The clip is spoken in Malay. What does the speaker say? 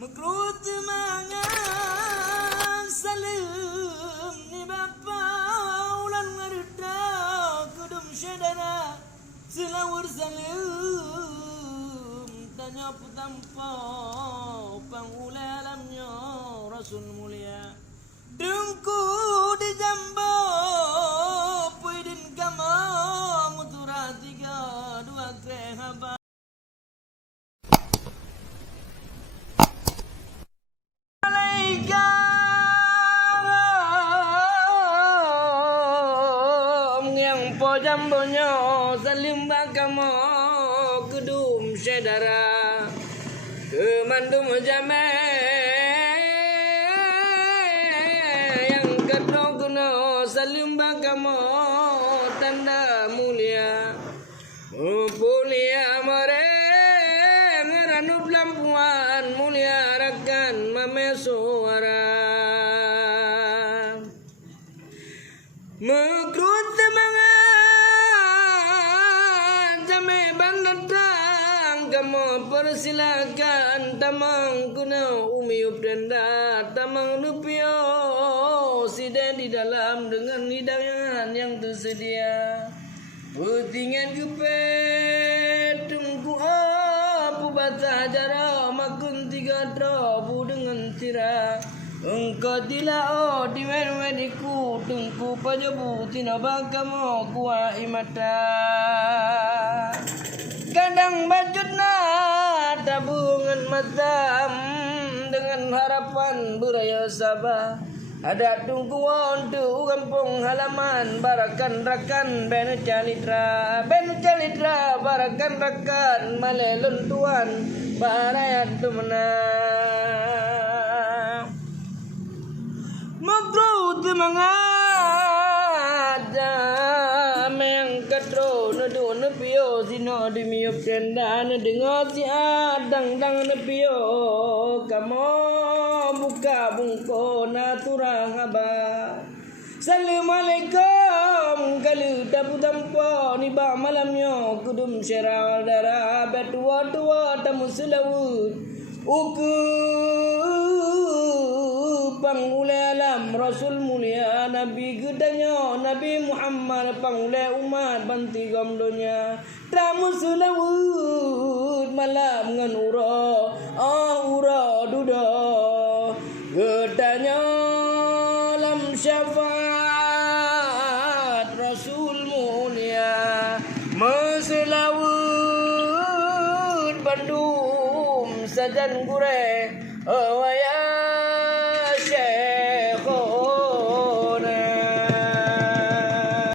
Mekrut mangan salam ni bapa ulan ngarda kudum syadara selawur salam tanya putampa pangulalamnya Rasul mulia dengku di jambo puidin kama mutura 3 2 3 haba jambonya salim bakamo kudum syedara kemandum jame yang kedua guna salim bakamo tanda mulia mulia mare ngaranu lampuan mulia rakan mame suara mekrut kamu persilakan tamang kuna umiup denda tamang nupio sida di dalam dengan hidangan yang tersedia putingan kupet tunggu apa bata jara makun 3 drobu dengan tira engkau tila di mediku tungku pajabu tinabang kamu kuah imata kadang bajutna tabungan matam dengan harapan beraya sabah ada tungguan tu kampung halaman barakan rakan ben calitra barakan rakan malelun tuan barayan tumna makrut mengada yang katro nado nepio sino dimiup tenda dengar si adang nepio kamu buka bungko naturang haba Assalamualaikum kalau tapu tampo ni ba malamnya kudum syara dara betua tamu selawut uku pangulalam Rasul mulia Nabi gedanya Nabi Muhammad pangulai umat banti gamdonya tamu selawut malam ngan ura duda gedanya lam syafaat Rasul mulia meselawut bandum sajan gure waya